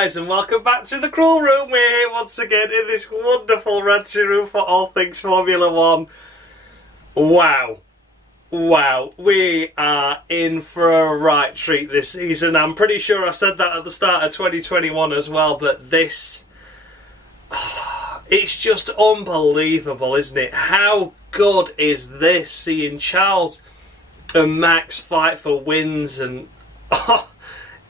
guys, and welcome back to the Cruel Room. We're here once again in this wonderful ranting room for all things Formula 1. Wow, we are in for a right treat this season. I'm pretty sure I said that at the start of 2021 as well, but this... it's just unbelievable, isn't it? How good is this, seeing Charles and Max fight for wins, and...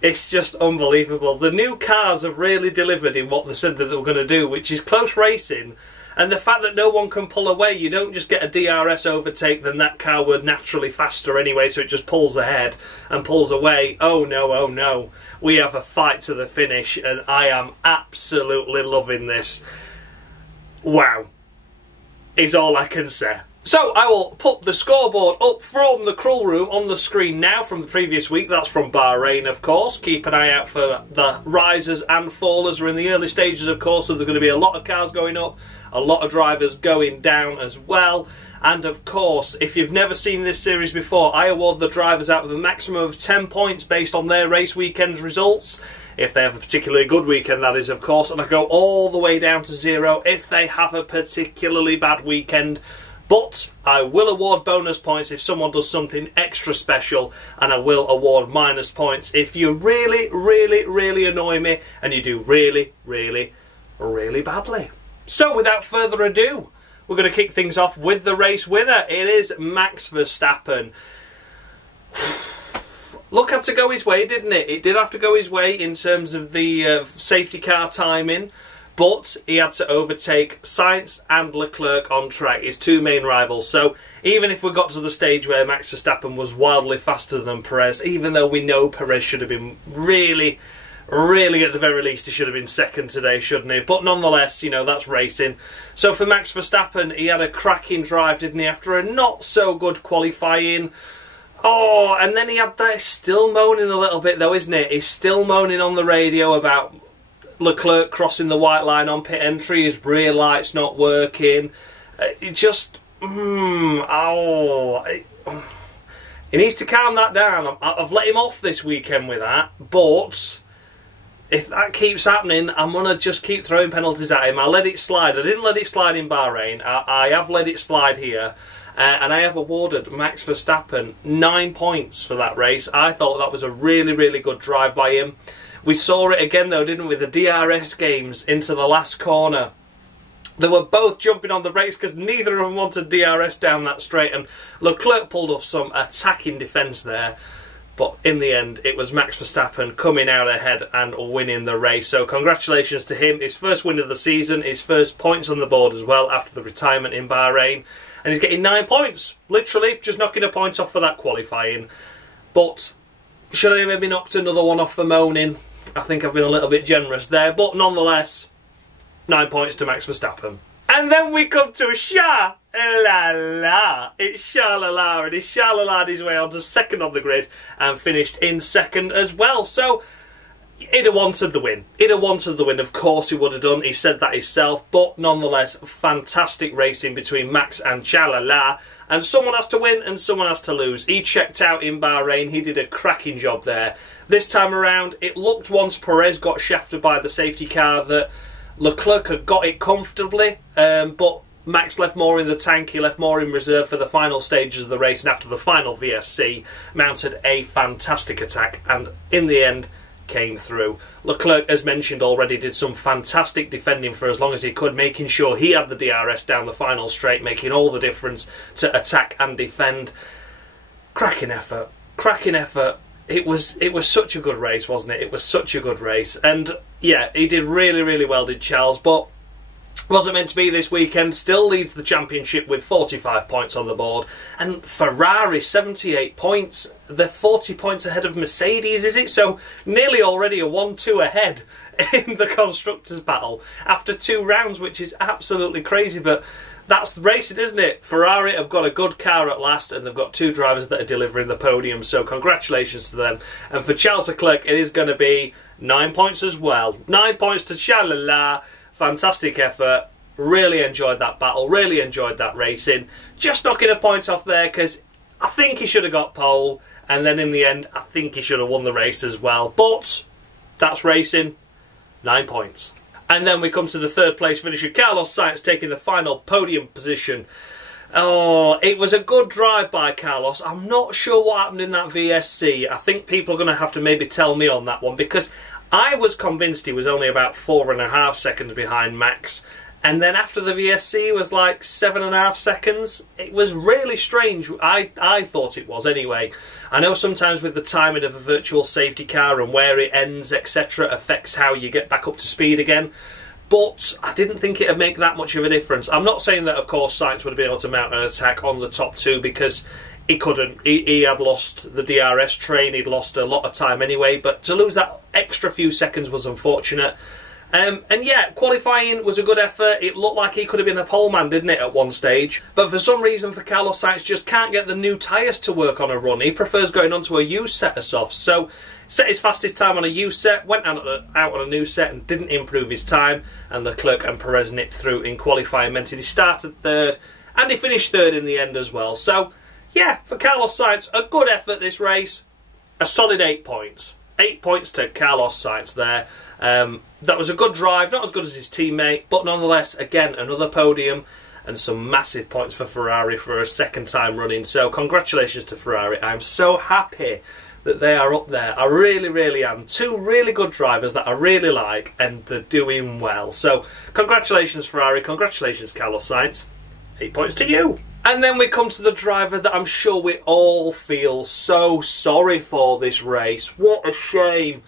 it's just unbelievable. The new cars have really delivered in what they said that they were going to do, which is close racing. And the fact that no one can pull away, you don't just get a DRS overtake, then that car were naturally faster anyway, so it just pulls ahead and pulls away. Oh no. We have a fight to the finish, and I am absolutely loving this. Wow. Is all I can say. So I will put the scoreboard up from the Cruel Room on the screen now from the previous week. That's from Bahrain, of course. Keep an eye out for the risers and fallers. We're in the early stages, of course, so there's going to be a lot of cars going up, a lot of drivers going down as well. And of course, if you've never seen this series before, I award the drivers out with a maximum of 10 points based on their race weekend's results. If they have a particularly good weekend, that is, of course. And I go all the way down to 0 if they have a particularly bad weekend. But I will award bonus points if someone does something extra special, and I will award minus points if you really annoy me and you do really badly. So without further ado, we're going to kick things off with the race winner. It is Max Verstappen. Look, had to go his way, didn't it? It did have to go his way in terms of the safety car timing. But he had to overtake Sainz and Leclerc on track, his two main rivals. So even if we got to the stage where Max Verstappen was wildly faster than Perez, even though we know Perez should have been really at the very least, he should have been second today, shouldn't he? But nonetheless, you know, that's racing. So for Max Verstappen, he had a cracking drive, didn't he, after a not so good qualifying. Oh, and then he had that, still moaning a little bit though, isn't it? He's still moaning on the radio about Leclerc crossing the white line on pit entry, his rear light's not working. It just... he needs to calm that down. I've let him off this weekend with that, but if that keeps happening, I'm going to just keep throwing penalties at him. I let it slide. I didn't let it slide in Bahrain. I have let it slide here. And I have awarded Max Verstappen 9 points for that race. I thought that was a really good drive by him. We saw it again though, didn't we? The DRS games into the last corner. They were both jumping on the brakes because neither of them wanted DRS down that straight, and Leclerc pulled off some attacking defence there. But in the end, it was Max Verstappen coming out ahead and winning the race. So congratulations to him. His first win of the season, his first points on the board as well after the retirement in Bahrain. And he's getting 9 points. Literally, just knocking a point off for that qualifying. But should I have maybe knocked another one off for moaning? I think I've been a little bit generous there, but nonetheless, 9 points to Max Verstappen. And then we come to Sha-la-la. It's Sha-la-la, and Sha-la-la his way on to second on the grid and finished in second as well. So, he'd have wanted the win. He'd have wanted the win, of course he would have done. He said that himself, but nonetheless, fantastic racing between Max and Sha-la-la. And someone has to win and someone has to lose. He checked out in Bahrain. He did a cracking job there. This time around, it looked once Perez got shafted by the safety car that Leclerc had got it comfortably, but Max left more in the tank, he left more in reserve for the final stages of the race, and after the final VSC, mounted a fantastic attack, and in the end, came through. Leclerc, as mentioned already, did some fantastic defending for as long as he could, making sure he had the DRS down the final straight, making all the difference to attack and defend. Cracking effort. It was such a good race, wasn't it? It was such a good race. And yeah, he did really well, did Charles, but wasn't meant to be this weekend. Still leads the championship with 45 points on the board. And Ferrari, 78 points. They're 40 points ahead of Mercedes, is it? So nearly already a 1-2 ahead in the Constructors' battle after 2 rounds, which is absolutely crazy. But that's the racing, isn't it? Ferrari have got a good car at last, and they've got 2 drivers that are delivering the podium. So congratulations to them. And for Charles Leclerc, it is going to be 9 points as well. 9 points to Sha-la-la. Fantastic effort. Really enjoyed that battle. Really enjoyed that racing. Just knocking a point off there because I think he should have got pole. And then in the end, I think he should have won the race as well. But that's racing. 9 points. And then we come to the third place finisher, Carlos Sainz, taking the final podium position. Oh, it was a good drive by Carlos. I'm not sure what happened in that VSC. I think people are going to have to maybe tell me on that one, because I was convinced he was only about 4.5 seconds behind Max. And then after the VSC, it was like 7.5 seconds. It was really strange. I thought it was anyway. I know sometimes with the timing of a virtual safety car and where it ends, etc., affects how you get back up to speed again. But I didn't think it would make that much of a difference. I'm not saying that, of course, Sainz would have been able to mount an attack on the top two, because he couldn't. He had lost the DRS train. He'd lost a lot of time anyway. But to lose that extra few seconds was unfortunate. And yeah, qualifying was a good effort. It looked like he could have been a pole man, didn't it, at one stage? But for some reason, for Carlos Sainz, just can't get the new tyres to work on a run. He prefers going onto a used set of softs. So set his fastest time on a used set, went out on a new set and didn't improve his time. And Leclerc and Perez nipped through in qualifying, meant he started third and he finished third in the end as well. So yeah, for Carlos Sainz, a good effort this race. A solid 8 points. 8 points to Carlos Sainz there. That was a good drive, not as good as his teammate, but nonetheless, again, another podium and some massive points for Ferrari for a second time running. So congratulations to Ferrari. I'm so happy that they are up there. I really, really am. Two really good drivers that I really like, and they're doing well. So congratulations, Ferrari. Congratulations, Carlos Sainz. 8 points to you. And then we come to the driver that I'm sure we all feel so sorry for this race. What a shame.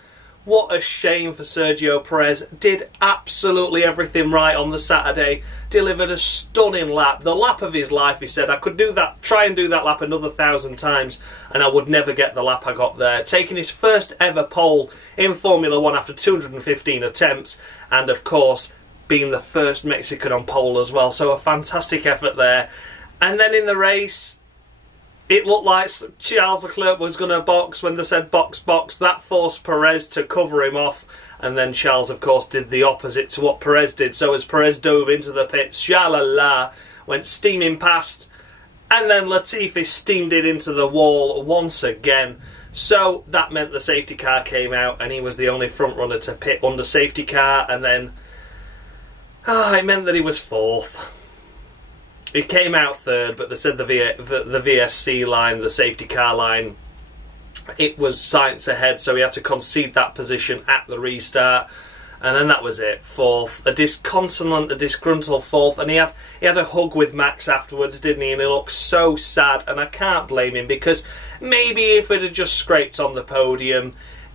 What a shame for Sergio Perez. Did absolutely everything right on the Saturday. Delivered a stunning lap. The lap of his life, he said. I could do that, try and do that lap another 1,000 times, and I would never get the lap I got there. Taking his first ever pole in Formula 1 after 215 attempts, and of course, being the first Mexican on pole as well. So a fantastic effort there. And then in the race, it looked like Charles Leclerc was going to box. When they said box, box, that forced Perez to cover him off. And then Charles, of course, did the opposite to what Perez did. So as Perez dove into the pits, sha-la-la, went steaming past. And then Latifi steamed it into the wall once again. So that meant the safety car came out, and he was the only front runner to pit under safety car. And then it meant that he was fourth. He came out third, but they said the VSC line, the safety car line, it was Sainz ahead, so he had to concede that position at the restart. And then that was it. Fourth. A disconsolate, a disgruntled fourth. And he had a hug with Max afterwards, didn't he? And he looked so sad, and I can't blame him, because maybe if it had just scraped on the podium,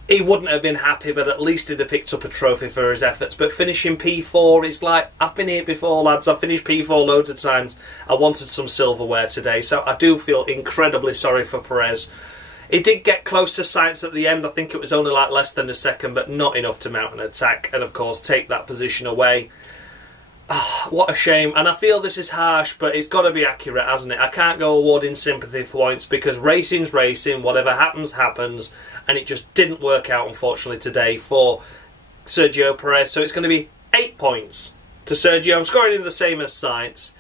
he wouldn't have been happy, but at least he'd have picked up a trophy for his efforts. But finishing P4, it's like, I've been here before, lads. I've finished P4 loads of times. I wanted some silverware today, so I do feel incredibly sorry for Perez. He did get close to Sainz at the end. I think it was only like less than a second, but not enough to mount an attack and, of course, take that position away. Oh, what a shame. And I feel this is harsh, but it's got to be accurate, hasn't it? I can't go awarding sympathy points, because racing's racing. Whatever happens, happens. And it just didn't work out, unfortunately, today for Sergio Perez. So it's going to be 8 points to Sergio. I'm scoring him the same as Sainz.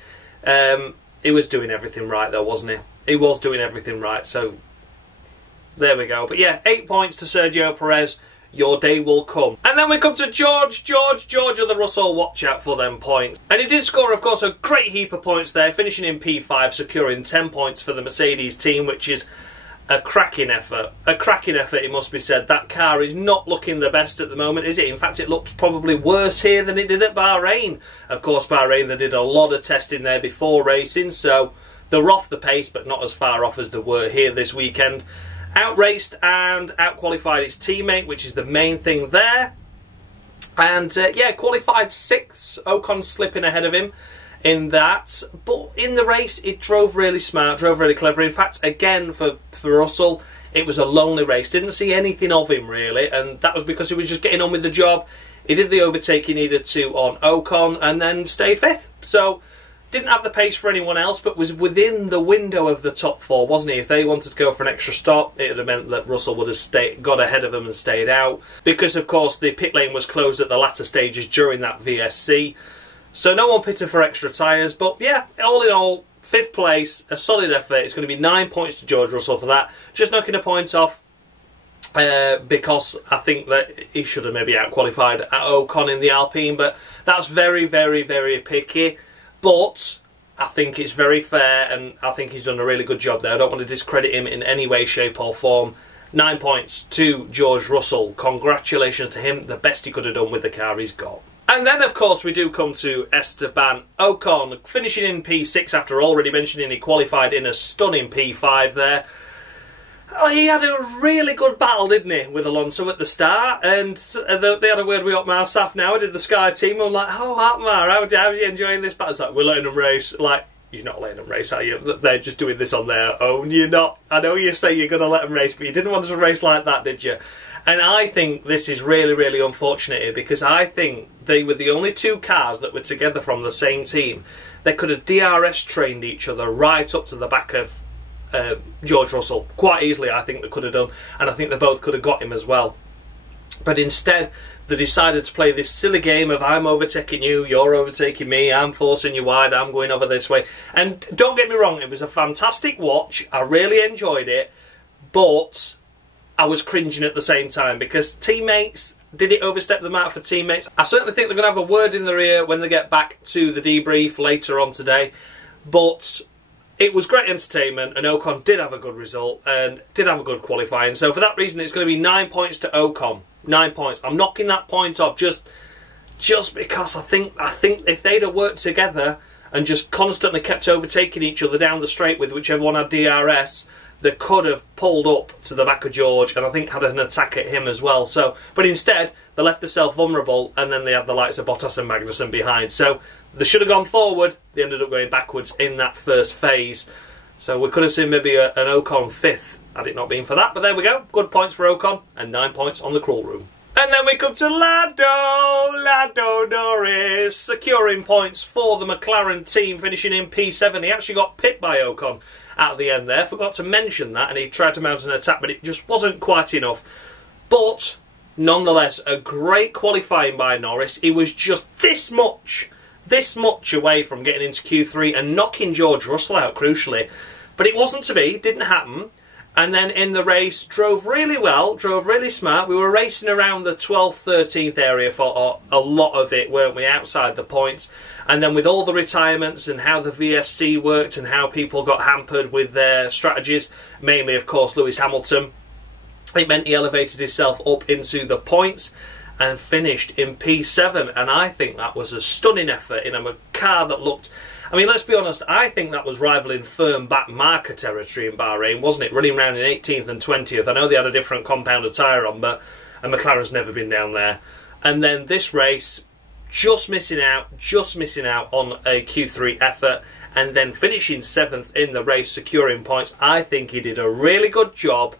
He was doing everything right, though, wasn't he? He was doing everything right, so there we go. But yeah, 8 points to Sergio Perez. Your day will come. And then we come to George of the Russell. Watch out for them points. And he did score, of course, a great heap of points there, finishing in P5, securing 10 points for the Mercedes team, which is a cracking effort. A cracking effort, it must be said. That car is not looking the best at the moment, is it? In fact, it looks probably worse here than it did at Bahrain. Of course, Bahrain, they did a lot of testing there before racing, so they were off the pace, but not as far off as they were here this weekend. Outraced and outqualified his teammate, which is the main thing there. And yeah, qualified 6th. Ocon slipping ahead of him in that. But in the race, it drove really smart, drove really clever. In fact, again, for Russell, it was a lonely race. Didn't see anything of him, really. And that was because he was just getting on with the job. He did the overtake he needed to on Ocon and then stayed 5th. So didn't have the pace for anyone else, but was within the window of the top 4, wasn't he? If they wanted to go for an extra stop, it would have meant that Russell would have got ahead of them and stayed out. Because, of course, the pit lane was closed at the latter stages during that VSC. So no one pitted for extra tyres. But, yeah, all in all, 5th place, a solid effort. It's going to be 9 points to George Russell for that. Just knocking a point off because I think that he should have maybe out-qualified at Ocon in the Alpine, but that's very, very, very picky. But I think it's very fair, and I think he's done a really good job there. I don't want to discredit him in any way, shape or form. 9 points to George Russell. Congratulations to him, the best he could have done with the car he's got. And then, of course, we do come to Esteban Ocon, finishing in P6 after already mentioning he qualified in a stunning P5 there. Oh, he had a really good battle, didn't he, with Alonso at the start, and they had a word with Otmar Saf now. I did the Sky team. I'm like, oh, Otmar, how are you enjoying this battle? It's like, we're letting them race. Like, you're not letting them race, are you? They're just doing this on their own. You're not. I know you say you're going to let them race, but you didn't want us to race like that, did you? And I think this is really, really unfortunate here, because I think they were the only two cars that were together from the same team. They could have DRS trained each other right up to the back of George Russell. Quite easily, I think they could have done. And I think they both could have got him as well. But instead, they decided to play this silly game of I'm overtaking you, you're overtaking me, I'm forcing you wide, I'm going over this way. And don't get me wrong, it was a fantastic watch. I really enjoyed it. But I was cringing at the same time, because teammates, did it overstep the mark for teammates? I certainly think they're going to have a word in their ear when they get back to the debrief later on today. But it was great entertainment, and Ocon did have a good result and did have a good qualifying. So for that reason, it's going to be 9 points to Ocon. 9 points. I'm knocking that point off just because I think if they'd have worked together and just constantly kept overtaking each other down the straight with whichever one had DRS, they could have pulled up to the back of George and I think had an attack at him as well. So, but instead, they left themselves vulnerable, and then they had the likes of Bottas and Magnussen behind. So they should have gone forward. They ended up going backwards in that first phase. So we could have seen maybe an Ocon 5th had it not been for that. But there we go. Good points for Ocon and 9 points on the crawl room. And then we come to Lando Norris, securing points for the McLaren team, finishing in P7. He actually got pipped by Ocon at the end there. Forgot to mention that, and he tried to mount an attack, but it just wasn't quite enough. But nonetheless, a great qualifying by Norris. He was just this much away from getting into Q3 and knocking George Russell out, crucially. But it wasn't to be, it didn't happen. And then in the race, drove really well, drove really smart. We were racing around the 12th, 13th area for a lot of it, weren't we, outside the points. And then with all the retirements and how the VSC worked and how people got hampered with their strategies, mainly, of course, Lewis Hamilton, it meant he elevated himself up into the points and finished in P7. And I think that was a stunning effort in a car that looked... I mean, let's be honest, I think that was rivaling firm back marker territory in Bahrain, wasn't it? Running around in 18th and 20th. I know they had a different compounded tyre on, but McLaren's never been down there. And then this race, just missing out on a Q3 effort, and then finishing 7th in the race, securing points. I think he did a really good job,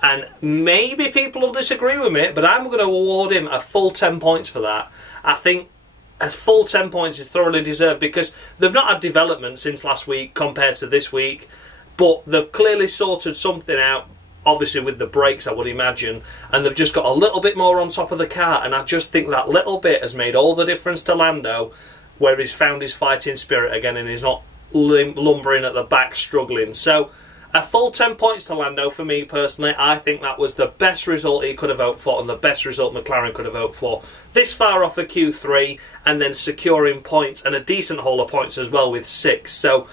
and maybe people will disagree with me, but I'm going to award him a full 10 points for that. I think a full 10 points is thoroughly deserved, because they've not had development since last week compared to this week, but they've clearly sorted something out, obviously with the brakes, I would imagine, and they've just got a little bit more on top of the car, and I just think that little bit has made all the difference to Lando, where he's found his fighting spirit again and he's not lumbering at the back struggling. So a full 10 points to Lando for me personally. I think that was the best result he could have hoped for and the best result McLaren could have hoped for. This far off a Q3 and then securing points and a decent haul of points as well with 6. So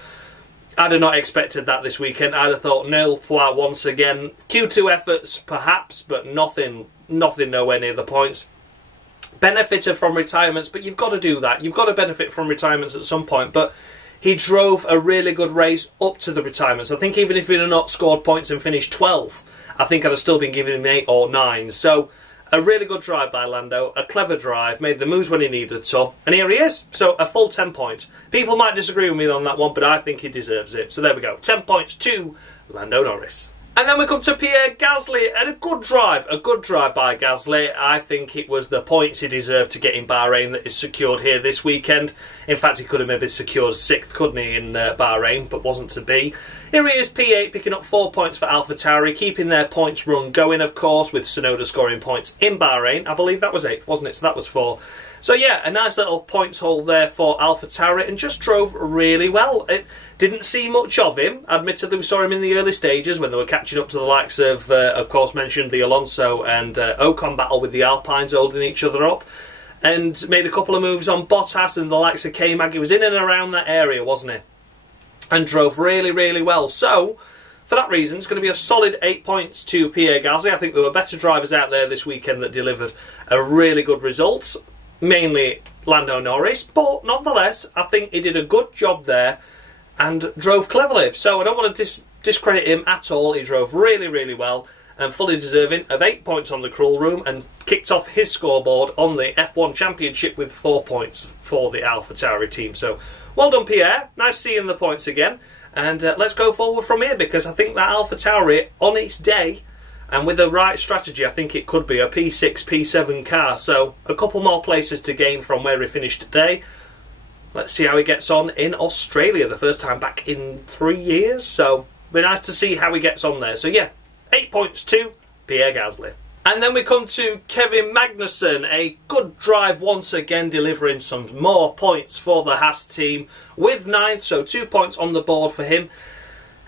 I'd have not expected that this weekend. I'd have thought nil point once again. Q2 efforts perhaps, but nothing nowhere near the points. Benefited from retirements, but you've got to do that. You've got to benefit from retirements at some point, but he drove a really good race up to the retirements. I think even if he'd have not scored points and finished 12th, I think I'd have still been giving him 8 or 9. So a really good drive by Lando, a clever drive, made the moves when he needed to, and here he is. So a full 10 points. People might disagree with me on that one, but I think he deserves it. So there we go, 10 points to Lando Norris. And then we come to Pierre Gasly, and a good drive by Gasly. I think it was the points he deserved to get in Bahrain that is secured here this weekend. In fact, he could have maybe secured 6th, couldn't he, in Bahrain, but wasn't to be. Here he is, P8, picking up 4 points for AlphaTauri, keeping their points run going, of course, with Sonoda scoring points in Bahrain. I believe that was 8th, wasn't it? So that was 4. So yeah, a nice little points haul there for AlphaTauri, and just drove really well. It didn't see much of him. Admittedly, we saw him in the early stages when they were catching up to the likes of course, mentioned the Alonso and Ocon battle with the Alpines holding each other up, and made a couple of moves on Bottas and the likes of K-Mag. He was in and around that area, wasn't he? And drove really, really well. So, for that reason, it's going to be a solid 8 points to Pierre Gasly. I think there were better drivers out there this weekend that delivered a really good result. Mainly Lando Norris, but nonetheless, I think he did a good job there and drove cleverly. So I don't want to discredit him at all. He drove really, really well and fully deserving of 8 points on the crawl room, and kicked off his scoreboard on the F1 Championship with 4 points for the AlphaTauri team. So well done, Pierre. Nice seeing the points again. And let's go forward from here, because I think that AlphaTauri, on its day, and with the right strategy, I think it could be a P6, P7 car. So a couple more places to gain from where he finished today. Let's see how he gets on in Australia, the first time back in 3 years. So it'll be nice to see how he gets on there. So yeah, 8 points to Pierre Gasly. And then we come to Kevin Magnussen. A good drive once again, delivering some more points for the Haas team with 9th. So 2 points on the board for him.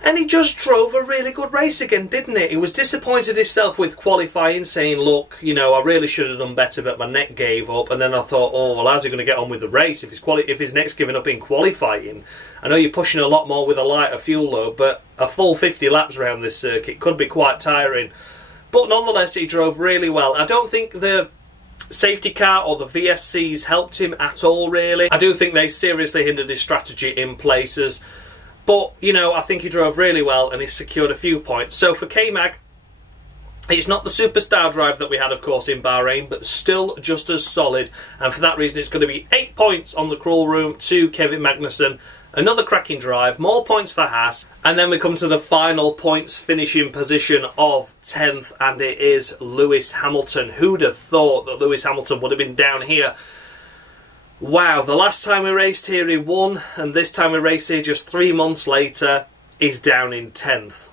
And he just drove a really good race again, didn't he? He was disappointed himself with qualifying, saying, look, you know, I really should have done better, but my neck gave up. And then I thought, oh, well, how's he going to get on with the race if his neck's given up in qualifying? I know you're pushing a lot more with a lighter fuel load, but a full 50 laps around this circuit could be quite tiring. But nonetheless, he drove really well. I don't think the safety car or the VSCs helped him at all, really. I do think they seriously hindered his strategy in places. But, you know, I think he drove really well and he secured a few points. So for K-Mag, it's not the superstar drive that we had, of course, in Bahrain, but still just as solid. And for that reason, it's going to be 8 points on the crawl room to Kevin Magnussen. Another cracking drive, more points for Haas. And then we come to the final points finishing position of 10th, and it is Lewis Hamilton. Who'd have thought that Lewis Hamilton would have been down here? Wow, the last time we raced here he won, and this time we raced here just 3 months later, he's down in 10th.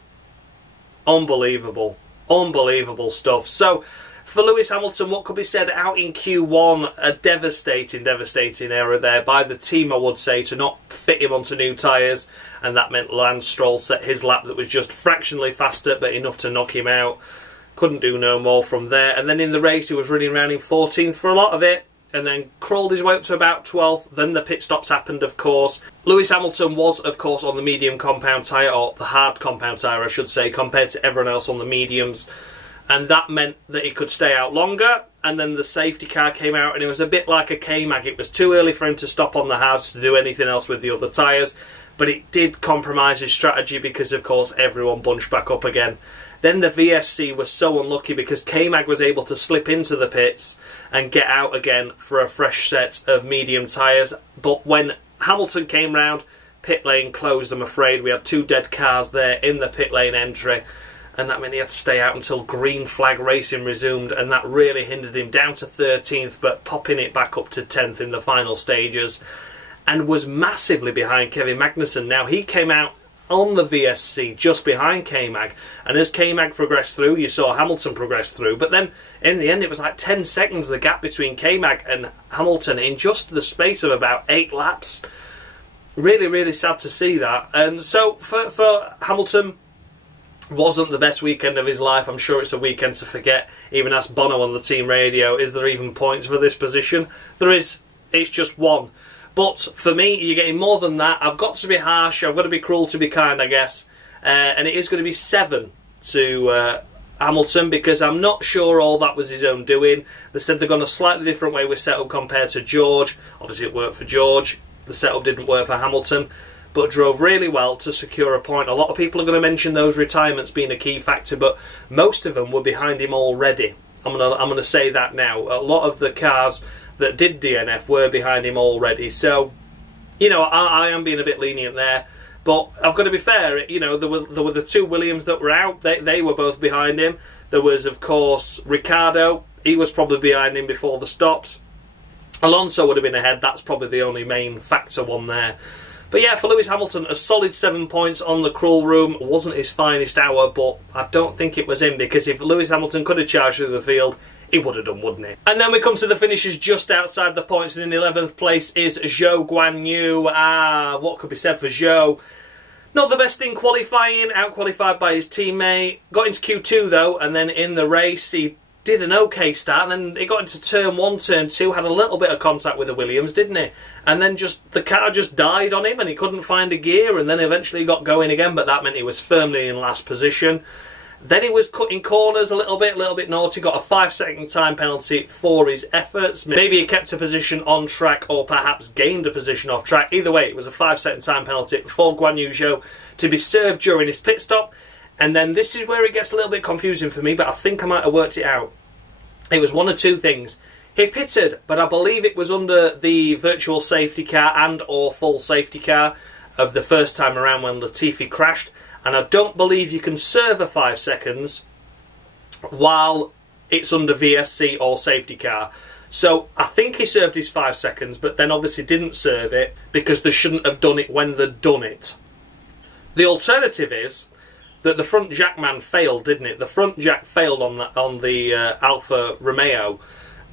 Unbelievable. Unbelievable stuff. So, for Lewis Hamilton, what could be said out in Q1? A devastating error there by the team, I would say, to not fit him onto new tyres, and that meant Lance Stroll set his lap that was just fractionally faster, but enough to knock him out. Couldn't do no more from there. And then in the race, he was running around in 14th for a lot of it, and then crawled his way up to about 12th. Then the pit stops happened, of course. Lewis Hamilton was, of course, on the medium compound tyre, or the hard compound tyre, I should say, compared to everyone else on the mediums. And that meant that he could stay out longer. And then the safety car came out, and it was a bit like a K-Mag. It was too early for him to stop on the hards to do anything else with the other tyres. But it did compromise his strategy because, of course, everyone bunched back up again. Then the VSC was so unlucky because K-Mag was able to slip into the pits and get out again for a fresh set of medium tyres. But when Hamilton came round, pit lane closed, I'm afraid. We had 2 dead cars there in the pit lane entry, and that meant he had to stay out until green flag racing resumed, and that really hindered him down to 13th, but popping it back up to 10th in the final stages, and was massively behind Kevin Magnussen. Now, he came out on the VSC just behind K-Mag, and as K-Mag progressed through, you saw Hamilton progress through, but then in the end it was like 10 seconds the gap between K-Mag and Hamilton in just the space of about 8 laps. Really, really sad to see that. And so for Hamilton, wasn't the best weekend of his life. I'm sure it's a weekend to forget. Even asked Bono on the team radio, is there even points for this position? There is. It's just 1. But for me, you're getting more than that. I've got to be harsh. I've got to be cruel to be kind, I guess. And it is going to be 7 to Hamilton, because I'm not sure all that was his own doing. They said they've gone a slightly different way with setup compared to George. Obviously, it worked for George. The setup didn't work for Hamilton, but drove really well to secure a point. A lot of people are going to mention those retirements being a key factor, but most of them were behind him already. I'm going to say that now. A lot of the cars that did DNF were behind him already. So, you know, I am being a bit lenient there. But I've got to be fair, you know, there were the 2 Williams that were out. They were both behind him. There was, of course, Ricciardo. He was probably behind him before the stops. Alonso would have been ahead. That's probably the only main factor one there. But yeah, for Lewis Hamilton, a solid 7 points on the cruel room. Wasn't his finest hour, but I don't think it was him, because if Lewis Hamilton could have charged through the field, he would have done, wouldn't he? And then we come to the finishes just outside the points, and in 11th place is Zhou Guanyu. What could be said for Zhou? Not the best in qualifying, out-qualified by his teammate. Got into Q2 though, and then in the race he did an okay start, and then he got into turn 1, turn 2, had a little bit of contact with the Williams, didn't he? And then the car just died on him and he couldn't find a gear, and then eventually got going again, but that meant he was firmly in last position. Then he was cutting corners a little bit naughty, got a 5-second time penalty for his efforts. Maybe he kept a position on track or perhaps gained a position off track. Either way, it was a 5-second time penalty for Guangnu Zhou to be served during his pit stop. And then this is where it gets a little bit confusing for me, but I think I might have worked it out. It was one of two things. He pitted, but I believe it was under the virtual safety car and or full safety car of the first time around when Latifi crashed. And I don't believe you can serve a 5 seconds while it's under VSC or safety car. So I think he served his 5 seconds, but then obviously didn't serve it because they shouldn't have done it when they'd done it. The alternative is that the front jack man failed, didn't it? The front jack failed on the Alfa Romeo,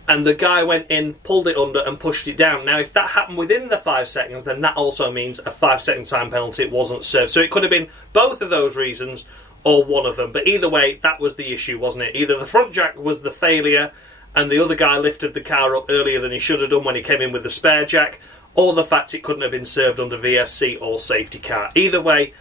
and the guy went in, pulled it under and pushed it down. Now, if that happened within the 5 seconds, then that also means a 5-second time penalty wasn't served. So it could have been both of those reasons or one of them. But either way, that was the issue, wasn't it? Either the front jack was the failure and the other guy lifted the car up earlier than he should have done when he came in with the spare jack, or the fact it couldn't have been served under VSC or safety car. Either way,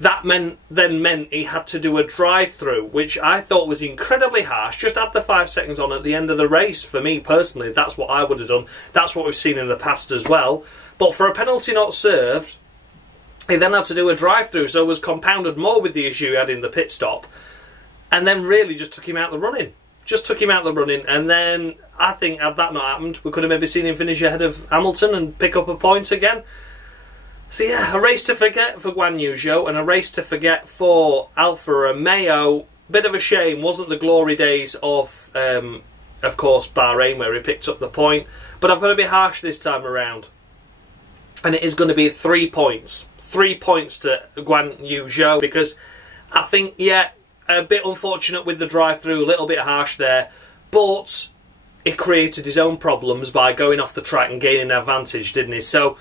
that then meant he had to do a drive-through, which I thought was incredibly harsh. Just add the 5 seconds on at the end of the race. For me, personally, that's what I would have done. That's what we've seen in the past as well. But for a penalty not served, he then had to do a drive-through, so it was compounded more with the issue he had in the pit stop. And then really just took him out the running. Just took him out the running. And then, I think, had that not happened, we could have maybe seen him finish ahead of Hamilton and pick up a point again. So yeah, a race to forget for Guangnu Zhou and a race to forget for Alfa Romeo. Bit of a shame, wasn't the glory days of course, Bahrain, where he picked up the point. But I've got to be harsh this time around. And it is going to be 3 points. 3 points to Guangnu Zhou, because I think, yeah, a bit unfortunate with the drive-through, a little bit harsh there. But he created his own problems by going off the track and gaining an advantage, didn't he? So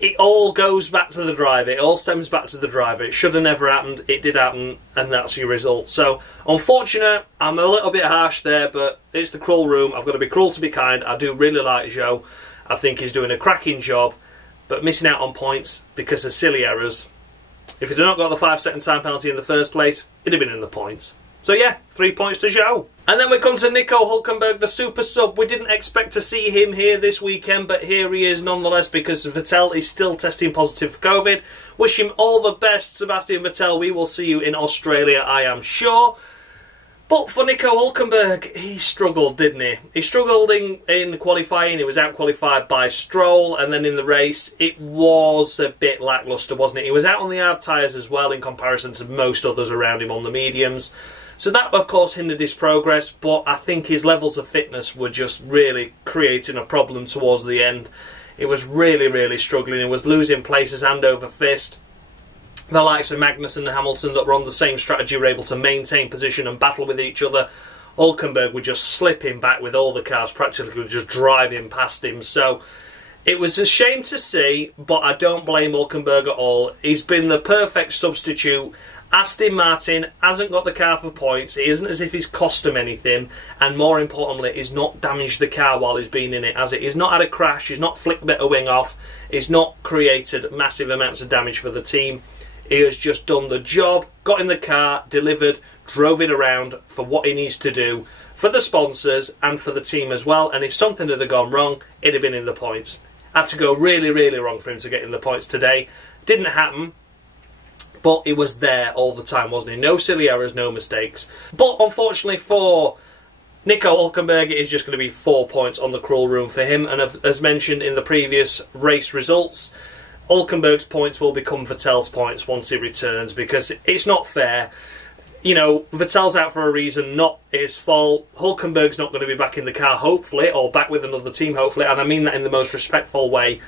it all goes back to the driver. It all stems back to the driver. It should have never happened. It did happen, and that's your result. So, unfortunate. I'm a little bit harsh there, but it's the cruel room. I've got to be cruel to be kind. I do really like Zhou. I think he's doing a cracking job, but missing out on points because of silly errors. If he'd not got the 5-second time penalty in the first place, he'd have been in the points. So yeah, 3 points to Zhou. And then we come to Nico Hulkenberg, the super sub. We didn't expect to see him here this weekend, but here he is nonetheless, because Vettel is still testing positive for COVID. Wish him all the best, Sebastian Vettel. We will see you in Australia, I am sure. But for Nico Hulkenberg, he struggled, didn't he? He struggled in qualifying. He was out-qualified by Stroll, and then in the race, it was a bit lacklustre, wasn't it? He was out on the hard tyres as well in comparison to most others around him on the mediums. So that, of course, hindered his progress, but I think his levels of fitness were just really creating a problem towards the end. It was really, really struggling. He was losing places hand over fist. The likes of Magnussen and Hamilton that were on the same strategy were able to maintain position and battle with each other. Hulkenberg would just slipping back with all the cars practically just driving past him. So it was a shame to see, but I don't blame Hulkenberg at all. He's been the perfect substitute. Aston Martin hasn't got the car for points. It isn't as if he's cost him anything, and more importantly, he's not damaged the car while he's been in it, has it? He's not had a crash, he's not flicked a bit of wing off, he's not created massive amounts of damage for the team. He has just done the job, got in the car, delivered, drove it around for what he needs to do for the sponsors and for the team as well. And if something had gone wrong, it'd have been in the points. Had to go really, really wrong for him to get in the points today. Didn't happen. But he was there all the time, wasn't he? No silly errors, no mistakes. But unfortunately for Nico Hulkenberg, it is just going to be 4 points on the cruel room for him. And as mentioned in the previous race results, Hulkenberg's points will become Vettel's points once he returns, because it's not fair. You know, Vettel's out for a reason, not his fault. Hulkenberg's not going to be back in the car, hopefully, or back with another team, hopefully. And I mean that in the most respectful way.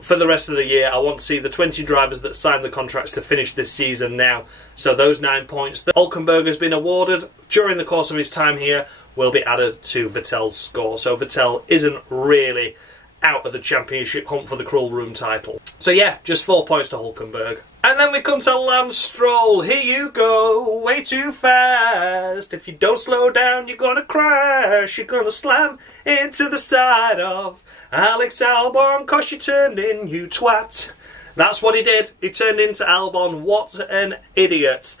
for the rest of the year. I want to see the 20 drivers that signed the contracts to finish this season now. So those 9 points that Hulkenberg has been awarded during the course of his time here will be added to Vettel's score. So Vettel isn't really out of the championship hunt for the Cruel Room title. So yeah, just 4 points to Hulkenberg. And then we come to Lance Stroll. Here you go, way too fast. If you don't slow down, you're gonna crash. You're gonna slam into the side of Alex Albon, 'cause you turned in, you twat. That's what he did. He turned into Albon. What an idiot.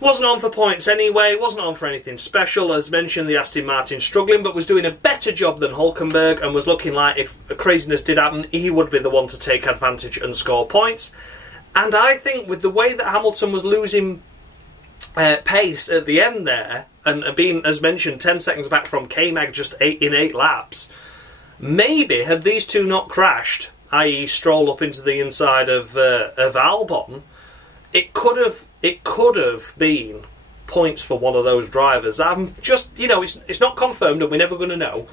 Wasn't on for points anyway, wasn't on for anything special. As mentioned, the Aston Martin struggling, but was doing a better job than Hulkenberg, and was looking like if craziness did happen, he would be the one to take advantage and score points. And I think with the way that Hamilton was losing pace at the end there, and being, as mentioned, 10 seconds back from K-Mag just in 8 laps, maybe had these two not crashed, i.e. Stroll up into the inside of Albon, it could have been points for one of those drivers. I'm just, you know, it's not confirmed and we're never going to know.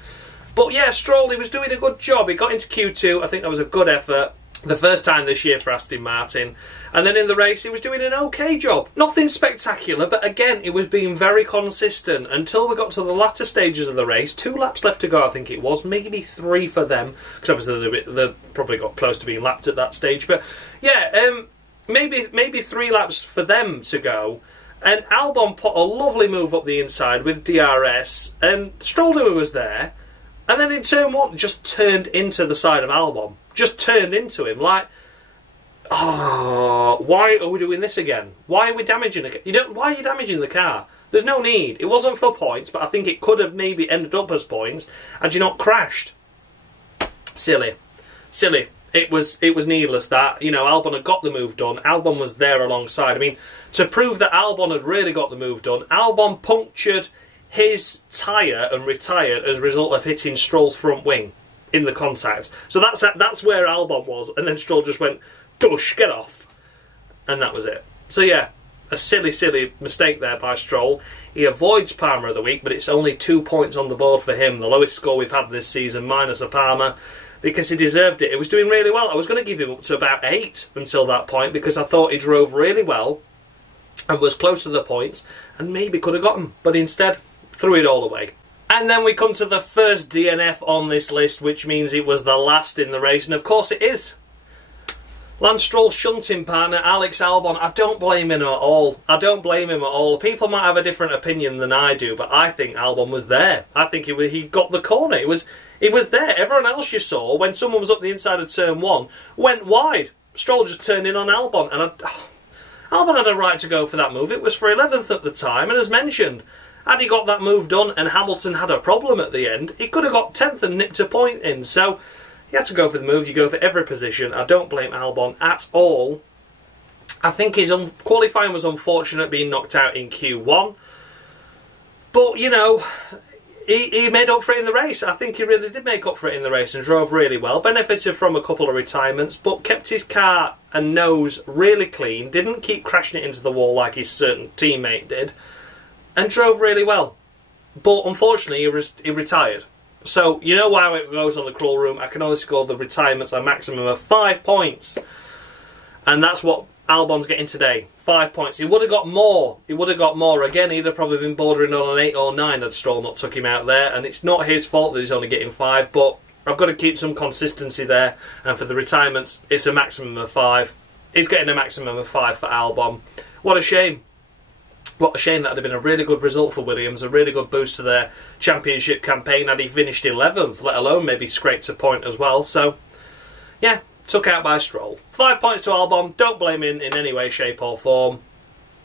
But yeah, Stroll, he was doing a good job. He got into Q2. I think that was a good effort. The first time this year for Aston Martin. And then in the race, he was doing an okay job. Nothing spectacular, but again, it was being very consistent until we got to the latter stages of the race. 2 laps left to go, I think it was. Maybe 3 for them, because obviously they probably got close to being lapped at that stage. But yeah, maybe 3 laps for them to go. And Albon put a lovely move up the inside with DRS, and Stroll knew he was there. And then in turn 1, just turned into the side of Albon. Just turned into him. Like, oh, why are we doing this again? Why are we damaging it? Why are you damaging the car? There's no need. It wasn't for points, but I think it could have maybe ended up as points had you not crashed. Silly. It was needless that. You know, Albon had got the move done. Albon was there alongside. I mean, to prove that Albon had really got the move done, Albon punctured his tyre and retired as a result of hitting Stroll's front wing in the contact. So that's where Albon was, and then Stroll just went, "Dush, get off," and that was it. So yeah, a silly mistake there by Stroll. He avoids Palmer of the week, but it's only 2 points on the board for him, the lowest score we've had this season, minus a Palmer, because he deserved it. It was doing really well. I was going to give him up to about 8 until that point, because I thought he drove really well and was close to the points, and maybe could have got him, but instead threw it all away. And then we come to the first DNF on this list, which means it was the last in the race, and of course it is. Lance Stroll's shunting partner, Alex Albon. I don't blame him at all. People might have a different opinion than I do, but I think Albon was there. I think he got the corner. It was there. Everyone else you saw, when someone was up the inside of turn 1, went wide. Stroll just turned in on Albon, and Albon had a right to go for that move. It was for 11th at the time, and as mentioned, had he got that move done and Hamilton had a problem at the end, he could have got 10th and nipped a point in. So he had to go for the move. You go for every position. I don't blame Albon at all. I think his qualifying was unfortunate, being knocked out in Q1. But, you know, he made up for it in the race. I think he really did make up for it in the race and drove really well. Benefited from a couple of retirements, but kept his car and nose really clean. Didn't keep crashing it into the wall like his certain teammate did. And drove really well. But unfortunately, he retired. So, you know how it goes on the Cruel Room. I can only score the retirements a maximum of 5 points. And that's what Albon's getting today. 5 points. He would have got more. Again, he'd have probably been bordering on an 8 or 9 had Stroll not took him out there. And it's not his fault that he's only getting 5. But I've got to keep some consistency there. And for the retirements, it's a maximum of 5. He's getting a maximum of 5 for Albon. What a shame. What a shame. That would have been a really good result for Williams, a really good boost to their championship campaign had he finished 11th, let alone maybe scraped a point as well. So, yeah, took out by Stroll. 5 points to Albon. Don't blame him in any way, shape or form.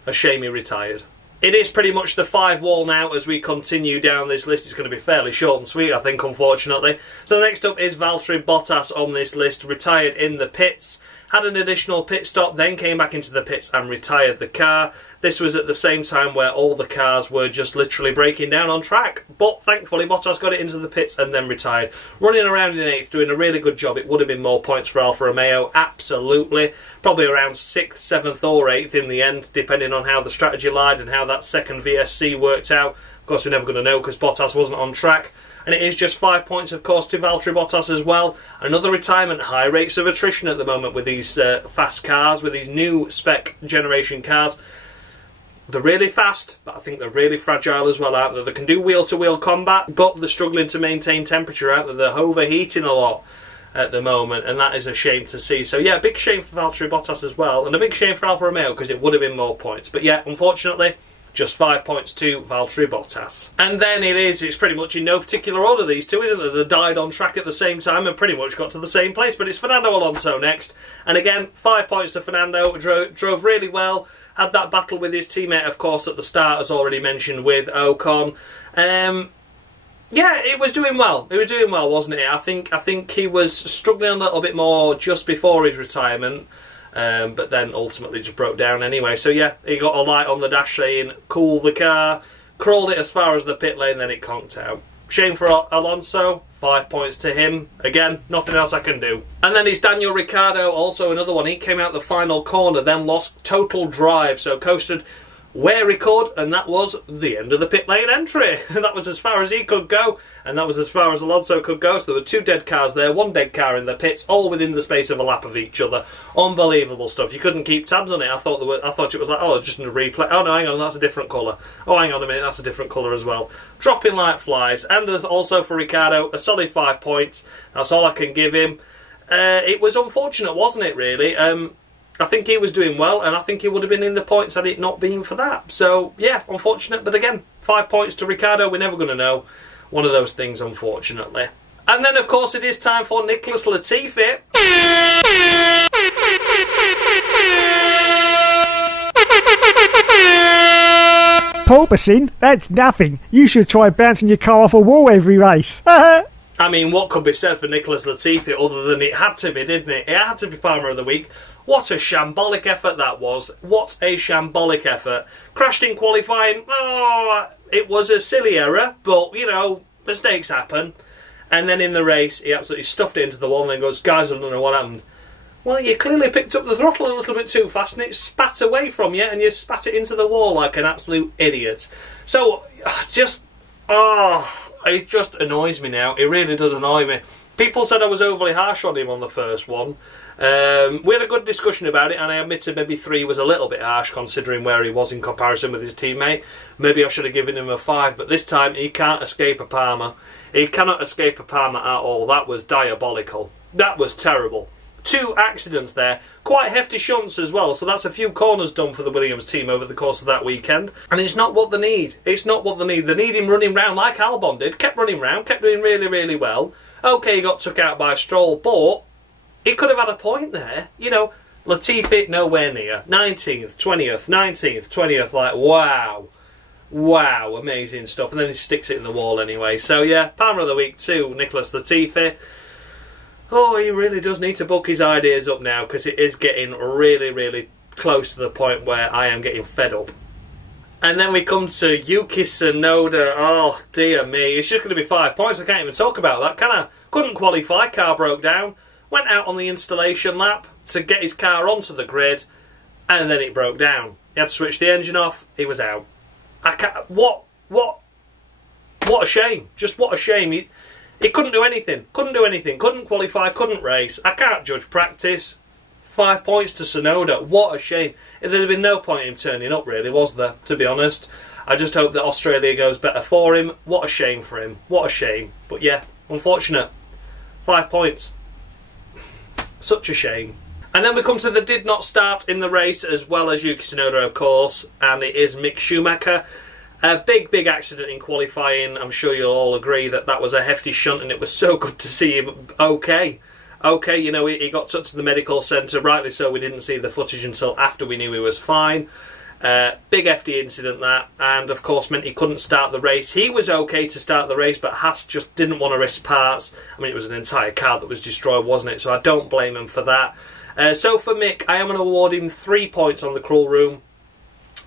A shame he retired. It is pretty much the 5 wall now as we continue down this list. It's going to be fairly short and sweet, I think, unfortunately. So next up is Valtteri Bottas on this list, retired in the pits. Had an additional pit stop, then came back into the pits and retired the car. This was at the same time where all the cars were just literally breaking down on track. But thankfully, Bottas got it into the pits and then retired. Running around in 8th, doing a really good job. It would have been more points for Alfa Romeo, absolutely. Probably around 6th, 7th or 8th in the end, depending on how the strategy lied and how that second VSC worked out. Of course, we're never going to know because Bottas wasn't on track. and it is just 5 points, of course, to Valtteri Bottas as well. Another retirement, high rates of attrition at the moment with these fast cars, with these new spec generation cars. They're really fast, but I think they're really fragile as well, aren't they? They can do wheel-to-wheel combat, but they're struggling to maintain temperature, aren't they? They're overheating a lot at the moment, and that is a shame to see. So yeah, big shame for Valtteri Bottas as well, and a big shame for Alfa Romeo, because it would have been more points. But yeah, unfortunately, just 5 points to Valtteri Bottas. And then it's pretty much in no particular order, these two, isn't it? They died on track at the same time and pretty much got to the same place, but it's Fernando Alonso next. And again, 5 points to Fernando, drove really well, had that battle with his teammate, of course, at the start, as already mentioned, with Ocon. Yeah, it was doing well. It was doing well, wasn't it? I think he was struggling a little bit more just before his retirement, but then ultimately just broke down anyway. So yeah, he got a light on the dash saying, cool the car, crawled it as far as the pit lane, then it conked out. Shame for Alonso, 5 points to him. Again, nothing else I can do. And then it's Daniel Ricciardo, also another one. He came out the final corner, then lost total drive, so coasted where he could, and that was the end of the pit lane entry. That was as far as he could go, and that was as far as Alonso could go. So there were 2 dead cars there, 1 dead car in the pits, all within the space of a lap of each other. Unbelievable stuff. You couldn't keep tabs on it. I thought it was like, oh, just in a replay. Oh no, hang on, that's a different colour. Oh, hang on a minute, that's a different colour as well. Dropping like flies, and also for Ricciardo, a solid 5 points. That's all I can give him. It was unfortunate, wasn't it? Really. I think he was doing well, and I think he would have been in the points had it not been for that. So, yeah, unfortunate. But again, 5 points to Ricciardo. We're never going to know. One of those things, unfortunately. And then, of course, it is time for Nicholas Latifi. Porpoising? That's nothing. You should try bouncing your car off a wall every race. I mean, what could be said for Nicholas Latifi other than it had to be, didn't it? It had to be Palmer of the Week. What a shambolic effort that was. What a shambolic effort. Crashed in qualifying. Oh, it was a silly error, but, you know, mistakes happen. And then in the race, he absolutely stuffed it into the wall and then goes, guys, I don't know what happened. Well, you clearly picked up the throttle a little bit too fast and it spat away from you and you spat it into the wall like an absolute idiot. So, it just annoys me now. It really does annoy me. People said I was overly harsh on him on the first one. We had a good discussion about it, and I admitted maybe 3 was a little bit harsh considering where he was in comparison with his teammate. Maybe I should have given him a 5, but this time he can't escape a Palmer. He cannot escape a Palmer at all. That was diabolical. That was terrible. 2 accidents there, quite hefty shunts as well, so that's a few corners done for the Williams team over the course of that weekend. And it's not what they need. It's not what they need. They need him running round like Albon did. Kept running round, kept doing really, really well. Okay, he got took out by Stroll, but he could have had a point there. You know, Latifi nowhere near. 19th, 20th, 19th, 20th, like, wow. Wow, amazing stuff. And then he sticks it in the wall anyway. So yeah, Palmer of the Week 2, Nicholas Latifi. Oh, he really does need to book his ideas up now, because it is getting really, really close to the point where I am getting fed up. And then we come to Yuki Sonoda. Oh, dear me. It's just going to be 5 points. I can't even talk about that, can I? Couldn't qualify. Car broke down. Went out on the installation lap to get his car onto the grid, and then it broke down. He had to switch the engine off. He was out. I can't... What a shame. Just what a shame. He couldn't do anything. Couldn't do anything. Couldn't qualify. Couldn't race. I can't judge practice. 5 points to Sonoda. What a shame. There'd have been no point in him turning up, really, was there, to be honest. I just hope that Australia goes better for him. What a shame for him. What a shame. But yeah, unfortunate. 5 points. Such a shame. And then we come to the did not start in the race, as well as Yuki Sonoda, of course, and it is Mick Schumacher. A big, big accident in qualifying. I'm sure you'll all agree that that was a hefty shunt, and it was so good to see him okay. Okay, you know, he got took to the medical centre, rightly so. We didn't see the footage until after we knew he was fine. Big hefty incident that, and of course meant he couldn't start the race. He was okay to start the race, but Haas just didn't want to risk parts. I mean, it was an entire car that was destroyed, wasn't it? So I don't blame him for that. So for Mick, I am going to award him 3 points on the cruel room.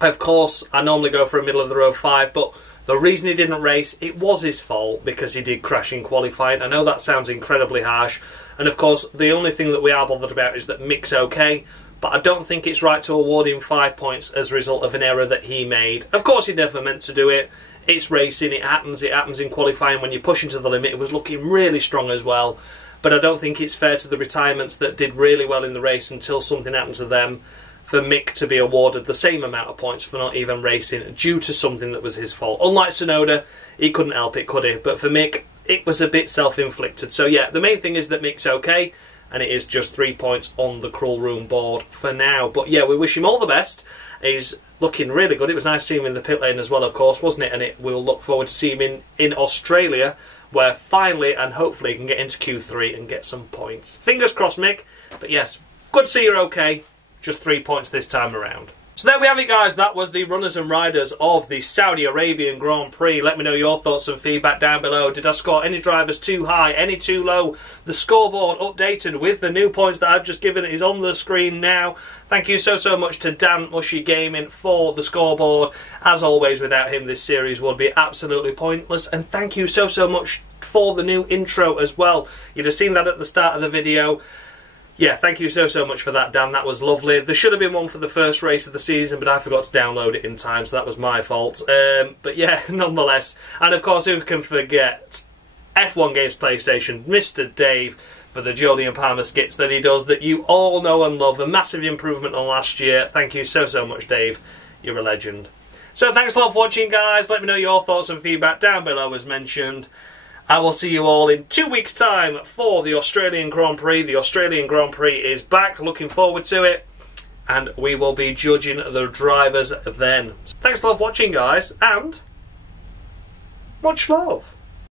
Of course, I normally go for a middle of the road 5, but the reason he didn't race, it was his fault because he did crash in qualifying. I know that sounds incredibly harsh, and of course, the only thing that we are bothered about is that Mick's okay. but I don't think it's right to award him 5 points as a result of an error that he made. Of course he never meant to do it. It's racing, it happens in qualifying when you're pushing to the limit. It was looking really strong as well, but I don't think it's fair to the retirements that did really well in the race until something happened to them for Mick to be awarded the same amount of points for not even racing due to something that was his fault. Unlike Sonoda, he couldn't help it, could he? But for Mick, it was a bit self-inflicted. So yeah, the main thing is that Mick's okay, and it is just 3 points on the Cruel Room board for now. But yeah, we wish him all the best. He's looking really good. It was nice seeing him in the pit lane as well, of course, wasn't it? And we'll look forward to seeing him in Australia, where finally and hopefully he can get into Q3 and get some points. Fingers crossed, Mick. But yes, good to see you're okay. Just 3 points this time around. So there we have it, guys. That was the runners and riders of the Saudi Arabian Grand Prix. Let me know your thoughts and feedback down below. Did I score any drivers too high, any too low? The scoreboard updated with the new points that I've just given is on the screen now. Thank you so much to Dan Mushy Gaming for the scoreboard. As always, without him, this series would be absolutely pointless. And thank you so much for the new intro as well. You'd have seen that at the start of the video. Yeah, thank you so much for that, Dan. That was lovely. There should have been one for the first race of the season, but I forgot to download it in time, so that was my fault. But yeah, nonetheless. And of course, who can forget F1 Games PlayStation, Mr. Dave, for the Jolly and Palmer skits that he does, that you all know and love. A massive improvement on last year. Thank you so much, Dave. You're a legend. So thanks a lot for watching, guys. Let me know your thoughts and feedback down below, as mentioned. I will see you all in 2 weeks' time for the Australian Grand Prix. The Australian Grand Prix is back. Looking forward to it. And we will be judging the drivers then. Thanks a lot for watching, guys. And much love.